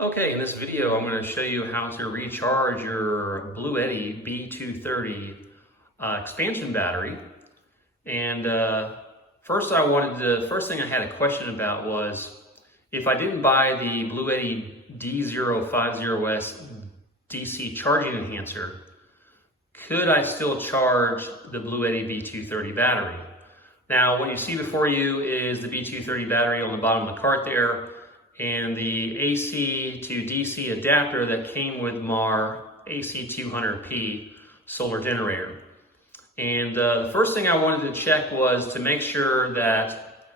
Okay, in this video I'm going to show you how to recharge your Bluetti B230 Expansion Battery. And first thing I had a question about was if I didn't buy the Bluetti D050S DC charging enhancer, could I still charge the Bluetti B230 battery? Now what you see before you is the B230 battery on the bottom of the cart there, and the AC to DC adapter that came with NYOR AC200P solar generator. And the first thing I wanted to check was to make sure that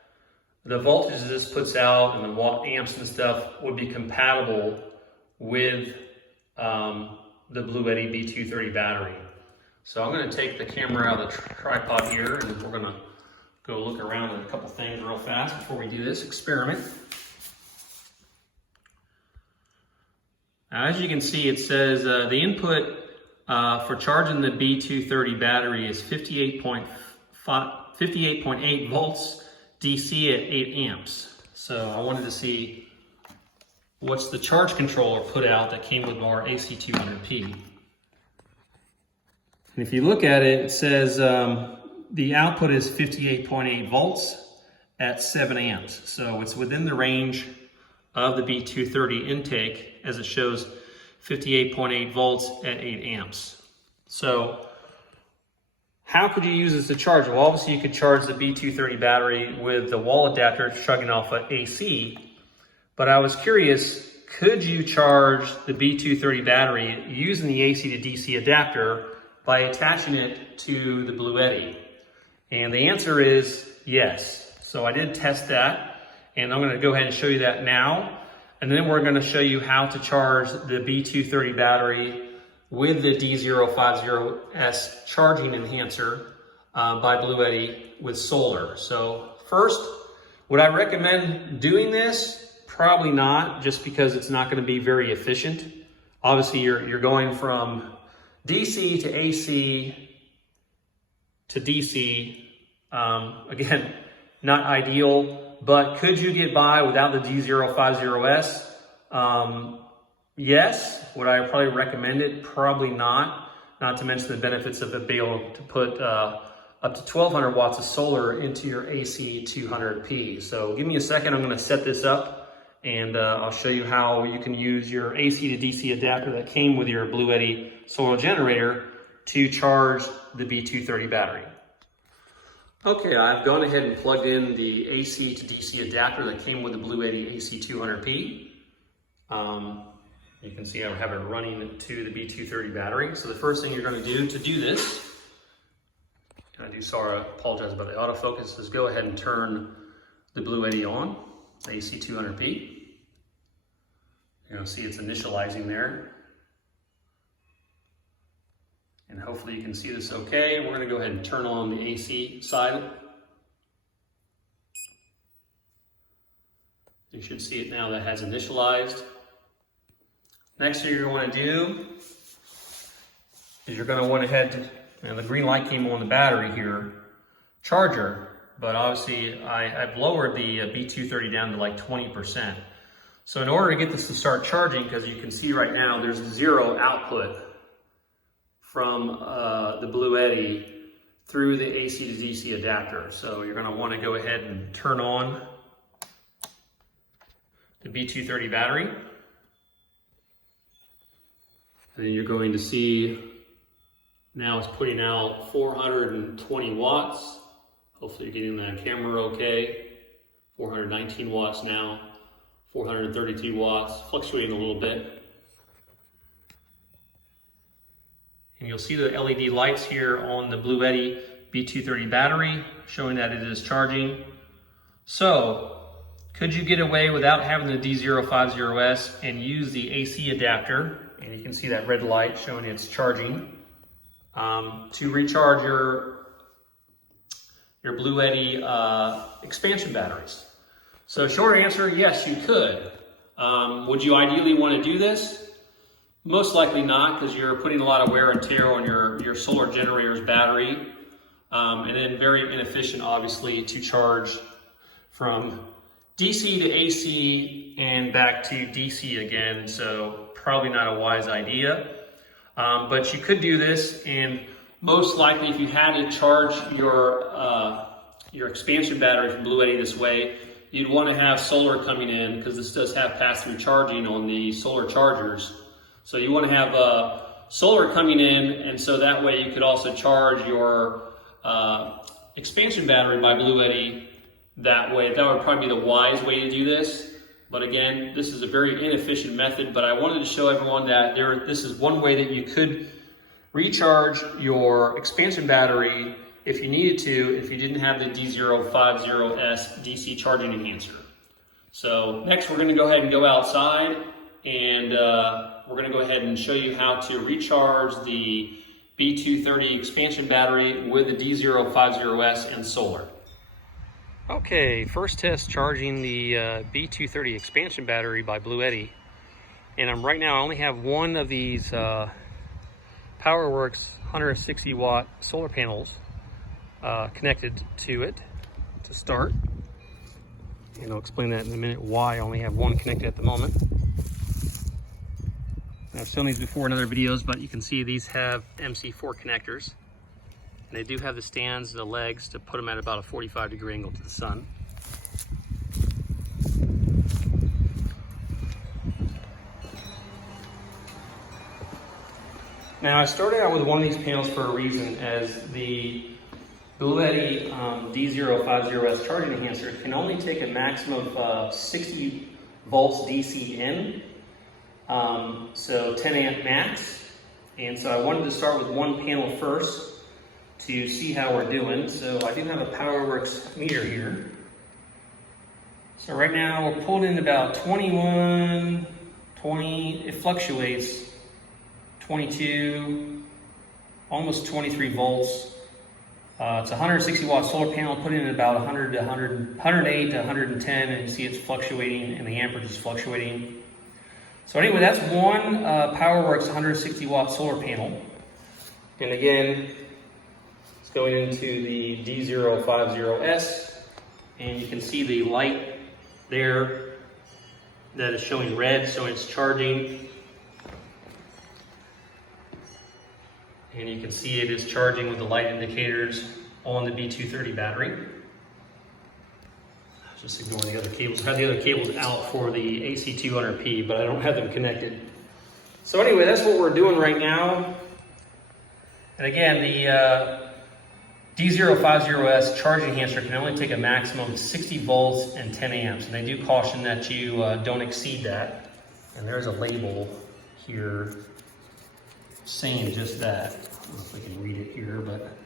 the voltage this puts out and the watt amps and stuff would be compatible with the Bluetti B230 battery. So I'm going to take the camera out of the tripod here, and we're going to go look around at a couple things real fast before we do this experiment. As you can see, it says the input for charging the B230 battery is 58.8 volts DC at 8 amps. So I wanted to see what's the charge controller put out that came with our AC200P. And if you look at it, it says the output is 58.8 volts at 7 amps. So it's within the range of the B230 intake, as it shows 58.8 volts at 8 amps. So how could you use this to charge? Well, obviously you could charge the B230 battery with the wall adapter chugging off of AC, but I was curious, could you charge the B230 battery using the AC to DC adapter by attaching it to the Bluetti? And the answer is yes. So I did test that, and I'm going to go ahead and show you that now. And then we're going to show you how to charge the B230 battery with the D050S charging enhancer by Bluetti with solar. So first, would I recommend doing this? Probably not, just because it's not going to be very efficient. Obviously, you're going from DC to AC to DC. Again, not ideal. But could you get by without the D050S? Yes. Would I probably recommend it? Probably not. Not to mention the benefits of it being able to put up to 1200 watts of solar into your AC200P. So give me a second. I'm going to set this up, and I'll show you how you can use your AC to DC adapter that came with your Bluetti solar generator to charge the B230 battery. Okay, I've gone ahead and plugged in the AC to DC adapter that came with the Bluetti AC200P. You can see I have it running to the B230 battery. So the first thing you're going to do this, and I apologize about the autofocus, is go ahead and turn the Bluetti on, AC200P. You'll see it's initializing there. And hopefully you can see this okay. We're going to go ahead and turn on the AC side. You should see it now that has initialized. Next thing you're going to do is you're going to want to head to, the green light came on the battery here, charger, but obviously I've lowered the B230 down to like 20%. So in order to get this to start charging, because you can see right now there's zero output from the Bluetti through the AC to DC adapter. So you're going to want to go ahead and turn on the B230 battery. And you're going to see now it's putting out 420 watts. Hopefully you're getting that camera okay. 419 watts now, 432 watts, fluctuating a little bit. And you'll see the LED lights here on the Bluetti B230 battery showing that it is charging. So, could you get away without having the D050S and use the AC adapter? And you can see that red light showing it's charging to recharge your Bluetti expansion batteries. So, short answer, yes, you could. Would you ideally want to do this? Most likely not, because you're putting a lot of wear and tear on your solar generator's battery, and then very inefficient, obviously, to charge from DC to AC and back to DC again, so probably not a wise idea. But you could do this, and most likely if you had to charge your expansion battery from Bluetti this way, you'd want to have solar coming in, because this does have pass-through charging on the solar chargers. So you want to have solar coming in, and so that way you could also charge your expansion battery by Bluetti that way. That would probably be the wise way to do this. But again, this is a very inefficient method, but I wanted to show everyone that this is one way that you could recharge your expansion battery if you needed to, if you didn't have the D050S DC charging enhancer. So next we're going to go ahead and go outside, and we're going to go ahead and show you how to recharge the B230 Expansion Battery with the D050S and solar. Okay, first test charging the B230 Expansion Battery by Bluetti. And right now I only have one of these PowerWorks 160 watt solar panels connected to it to start. And I'll explain that in a minute why I only have one connected at the moment. I've shown these before in other videos, but you can see these have MC4 connectors. And they do have the stands, the legs, to put them at about a 45-degree angle to the sun. Now I started out with one of these panels for a reason, as the Bluetti D050S charging enhancer can only take a maximum of 60 volts DC in. So 10 amp max, and so I wanted to start with one panel first to see how we're doing. So I do have a PowerWorks meter here. So right now we're pulling in about 21, 20, it fluctuates, 22, almost 23 volts. It's a 160 watt solar panel, put in about 108 to 110, and you see it's fluctuating and the amperage is fluctuating. So anyway, that's one PowerWorks 160 watt solar panel. And again, it's going into the D050S, and you can see the light there that is showing red, so it's charging. And you can see it is charging with the light indicators on the B230 battery. Just ignoring the other cables. I have the other cables out for the AC200P, but I don't have them connected. So anyway, that's what we're doing right now. And again, the D050S charging enhancer can only take a maximum of 60 volts and 10 amps. And they do caution that you don't exceed that. And there's a label here saying just that. I don't know if we can read it here, but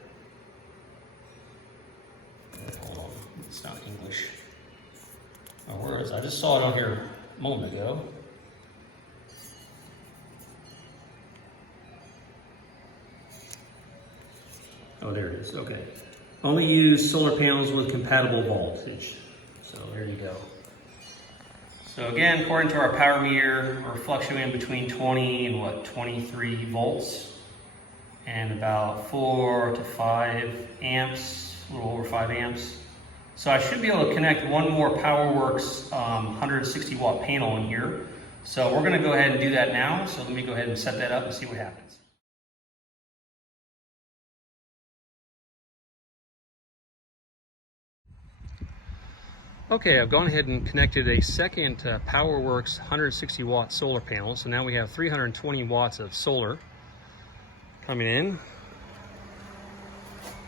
hold on, it's not English. Oh, where is it? I just saw it on here a moment ago. Oh, there it is. Okay. Only use solar panels with compatible voltage. So there you go. So again, according to our power meter, we're fluctuating between 20 and 23 volts, and about 4 to 5 amps, a little over 5 amps. So I should be able to connect one more PowerWorks 160 watt panel in here. So we're gonna go ahead and do that now. So let me go ahead and set that up and see what happens. Okay, I've gone ahead and connected a second PowerWorks 160 watt solar panel. So now we have 320 watts of solar coming in.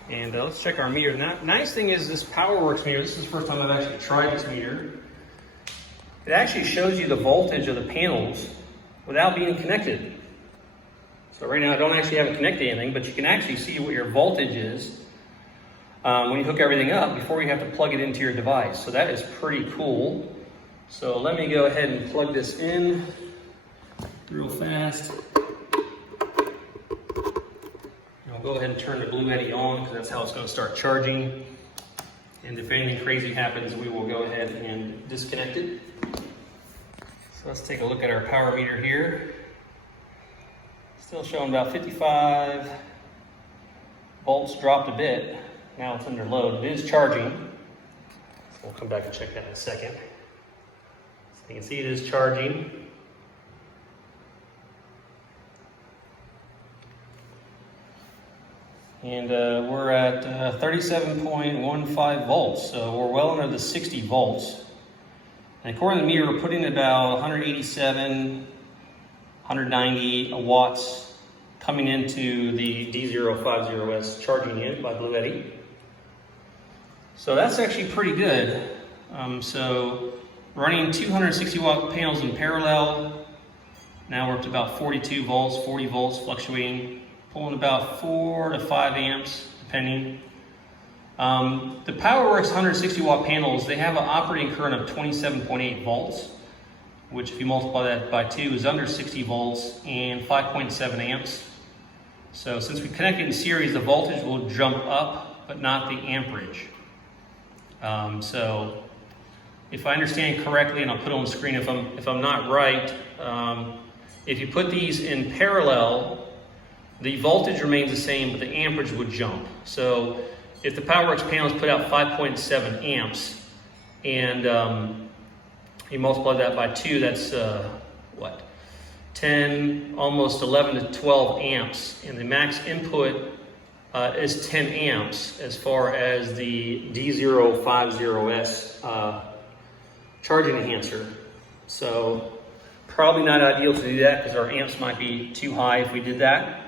And let's check our meter. Now, nice thing is this PowerWorks meter, this is the first time I've actually tried this meter. It actually shows you the voltage of the panels without being connected. So right now I don't actually have it connected to anything, but you can actually see what your voltage is when you hook everything up before you have to plug it into your device. So that is pretty cool. So let me go ahead and plug this in real fast. Go ahead and turn the Bluetti on, because that's how it's going to start charging. And if anything crazy happens, we will go ahead and disconnect it. So let's take a look at our power meter here. Still showing about 55 volts, dropped a bit. Now it's under load. It is charging. So we'll come back and check that in a second. You can see it is charging. And we're at 37.15 volts, so we're well under the 60 volts. And according to the meter, we're putting about 187, 190 watts coming into the D050S charging unit by Bluetti. So that's actually pretty good. So running 260 watt panels in parallel. Now we're up to about 42 volts, 40 volts fluctuating. Pulling about 4 to 5 amps, depending. The PowerWorks 160 watt panels, they have an operating current of 27.8 volts, which if you multiply that by 2 is under 60 volts and 5.7 amps. So since we connect it in series, the voltage will jump up, but not the amperage. So if I understand correctly, and I'll put it on the screen if I'm not right, if you put these in parallel, the voltage remains the same, but the amperage would jump. So if the PowerWorks panels put out 5.7 amps, and you multiply that by 2, that's what? 10, almost 11 to 12 amps. And the max input is 10 amps as far as the D050S charging enhancer. So probably not ideal to do that because our amps might be too high if we did that.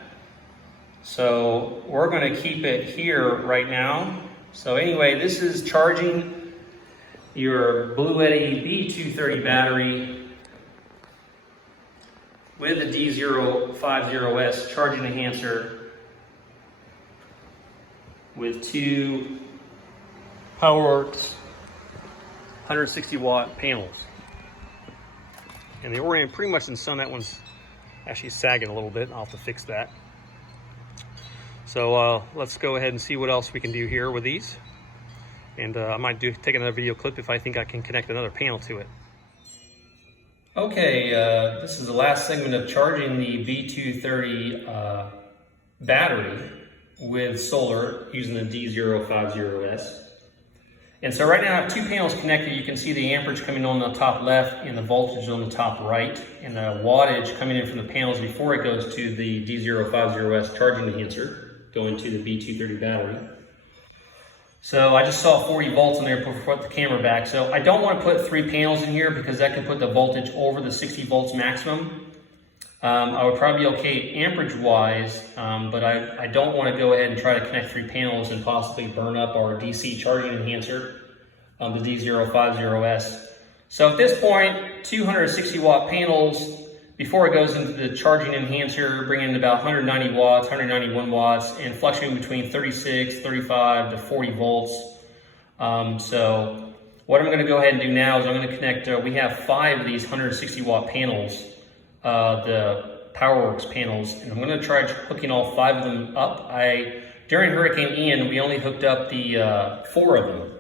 So we're going to keep it here right now. So anyway, this is charging your Bluetti B230 battery with the D050S charging enhancer with 2 PowerWorks 160 watt panels. And they orient pretty much in the sun. That one's actually sagging a little bit. I'll have to fix that. So let's go ahead and see what else we can do here with these. And I might take another video clip if I think I can connect another panel to it. Okay, this is the last segment of charging the B230 battery with solar using the D050S. And so right now I have 2 panels connected. You can see the amperage coming on the top left and the voltage on the top right, and the wattage coming in from the panels before it goes to the D050S charging enhancer, going to the B230 battery. So I just saw 40 volts in there before I put the camera back. So I don't want to put 3 panels in here because that could put the voltage over the 60 volts maximum. I would probably be okay amperage wise, but I don't want to go ahead and try to connect 3 panels and possibly burn up our DC charging enhancer, the D050S. So at this point, 260 watt panels. Before it goes into the charging enhancer, bringing in about 190 watts, 191 watts, and fluctuating between 36, 35 to 40 volts. So what I'm going to go ahead and do now is I'm going to connect, we have 5 of these 160 watt panels, the PowerWorks panels, and I'm going to try hooking all 5 of them up. During Hurricane Ian, we only hooked up the 4 of them.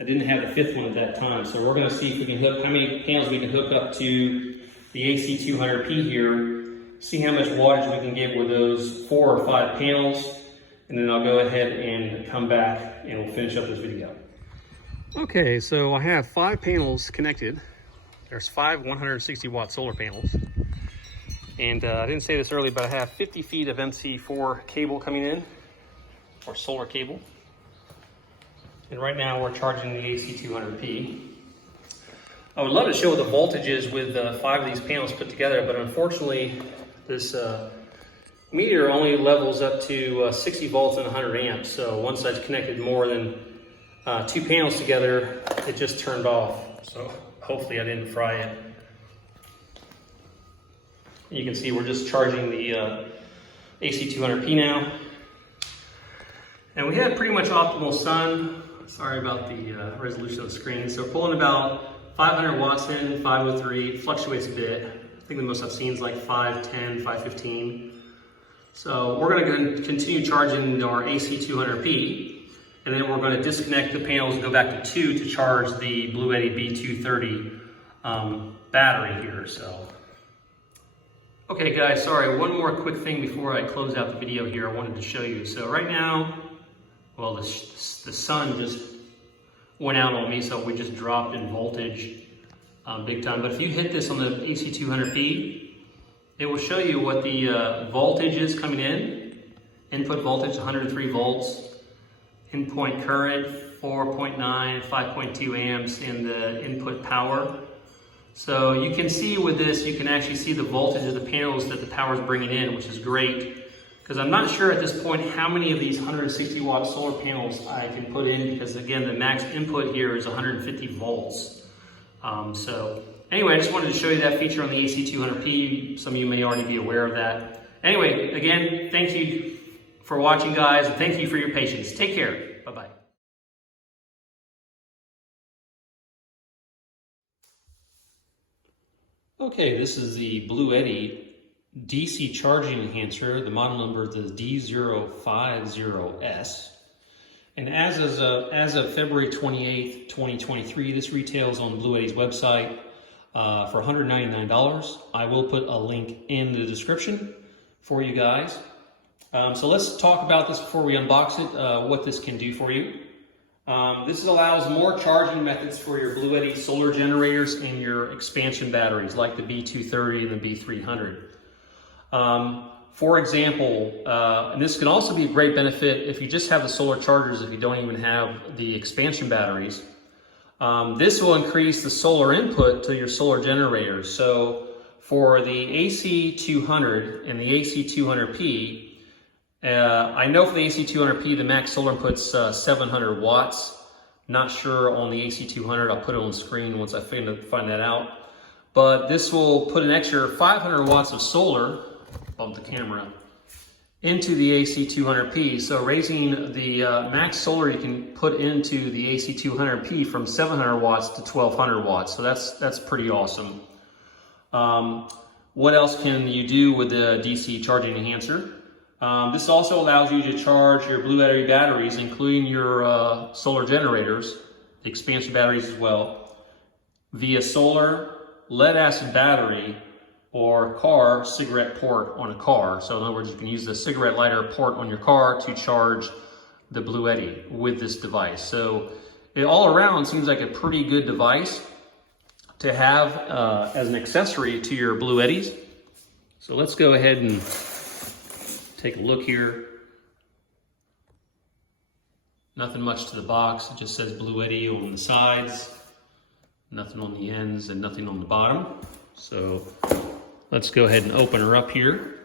I didn't have the 5th one at that time, so we're going to see if we can hook, how many panels we can hook up to the AC200P here, see how much wattage we can get with those 4 or 5 panels, and then I'll go ahead and come back and we'll finish up this video. Okay, so I have 5 panels connected. There's 5 160 watt solar panels. And I didn't say this earlier, but I have 50 feet of MC4 cable coming in, or solar cable. And right now we're charging the AC200P. I would love to show what the voltage is with 5 of these panels put together, but unfortunately this meter only levels up to 60 volts and 100 amps. So once I've connected more than 2 panels together, it just turned off. So hopefully I didn't fry it. You can see we're just charging the AC200P now. And we had pretty much optimal sun. Sorry about the resolution of the screen. So we're pulling about 500 watts in, 503, it fluctuates a bit. I think the most I've seen is like 510, 515. So we're going to continue charging our AC200P, and then we're going to disconnect the panels and go back to 2 to charge the Bluetti B230 battery here. So, okay guys, sorry, one more quick thing before I close out the video here I wanted to show you. So right now, well, the sun just went out on me, so we just dropped in voltage big time. But if you hit this on the AC200P, it will show you what the voltage is coming in. Input voltage 103 volts, in-point current 4.9, 5.2 amps in the input power. So you can see with this, you can actually see the voltage of the panels that the power is bringing in, which is great. Because I'm not sure at this point how many of these 160 watt solar panels I can put in, because again, the max input here is 150 volts. So anyway, I just wanted to show you that feature on the AC200P. Some of you may already be aware of that. Anyway, again, thank you for watching, guys, and thank you for your patience. Take care. Bye-bye. Okay, this is the Bluetti DC charging enhancer. The model number is D050S. And as of February 28th, 2023, this retails on Bluetti's website for $199. I will put a link in the description for you guys. So let's talk about this before we unbox it, what this can do for you. This allows more charging methods for your Bluetti solar generators and your expansion batteries like the B230 and the B300. For example, and this can also be a great benefit if you just have the solar chargers, if you don't even have the expansion batteries. This will increase the solar input to your solar generators. So for the AC200 and the AC200P, I know for the AC200P, the max solar input's 700 watts. Not sure on the AC200, I'll put it on the screen once I find that out. But this will put an extra 500 watts of solar, bump the camera, into the AC200P. So raising the max solar you can put into the AC200P from 700 watts to 1200 watts. So that's pretty awesome. What else can you do with the DC charging enhancer? This also allows you to charge your Bluetti batteries, including your solar generators, the expansion batteries as well, via solar, lead acid battery, or car cigarette port on a car. So in other words, you can use the cigarette lighter port on your car to charge the Bluetti with this device. So it all around seems like a pretty good device to have as an accessory to your Bluettis. So let's go ahead and take a look here. Nothing much to the box. It just says Bluetti on the sides, nothing on the ends, and nothing on the bottom. So let's go ahead and open her up here.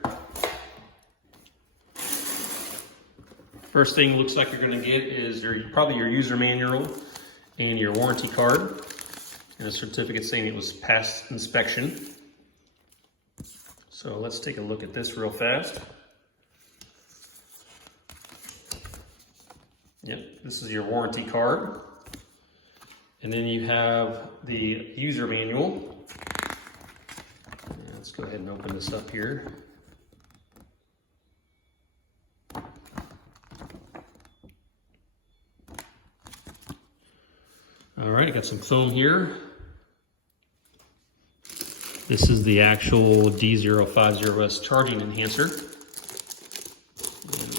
First thing looks like you're going to get is probably your user manual and your warranty card and a certificate saying it was passed inspection. So let's take a look at this real fast. Yep, this is your warranty card. And then you have the user manual. Let's go ahead and open this up here. All right, I got some foam here. This is the actual D050S charging enhancer. Let's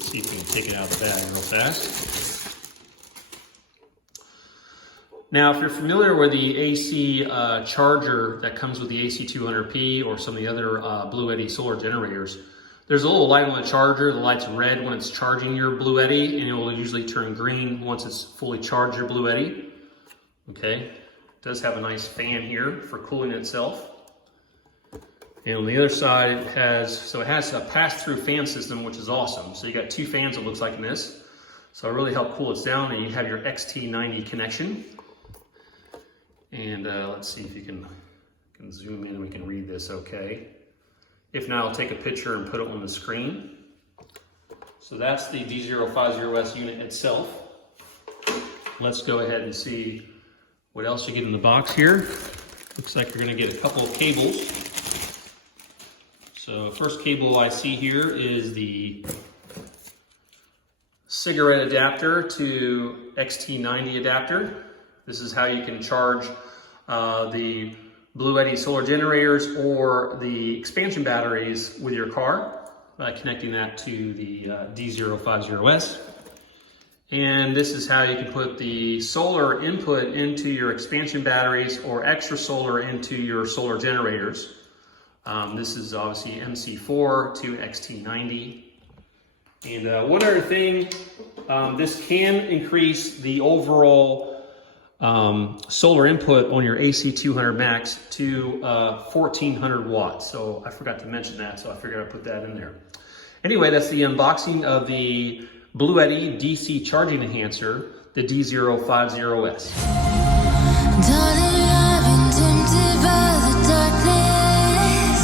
see if we can take it out of the bag real fast. Now, if you're familiar with the AC charger that comes with the AC200P or some of the other Bluetti solar generators, there's a little light on the charger. The light's red when it's charging your Bluetti, and it will usually turn green once it's fully charged your Bluetti. Okay, it does have a nice fan here for cooling itself. And on the other side, it has a pass-through fan system, which is awesome. So you got two fans, it looks like in this. So it really help cool it down, and you have your XT90 connection. And let's see if you can zoom in and we can read this okay. If not, I'll take a picture and put it on the screen. So that's the D050S unit itself. Let's go ahead and see what else you get in the box here. Looks like you're going to get a couple of cables. So first cable I see here is the cigarette adapter to XT90 adapter. This is how you can charge the Bluetti solar generators or the expansion batteries with your car by connecting that to the D050S. And this is how you can put the solar input into your expansion batteries or extra solar into your solar generators. This is obviously MC4 to XT90. And one other thing, this can increase the overall solar input on your AC200 Max to 1400 watts. So I forgot to mention that, so I figured I'd put that in there. Anyway, that's the unboxing of the Bluetti DC charging enhancer, the D050S. Darling, I've been tempted by the darkness.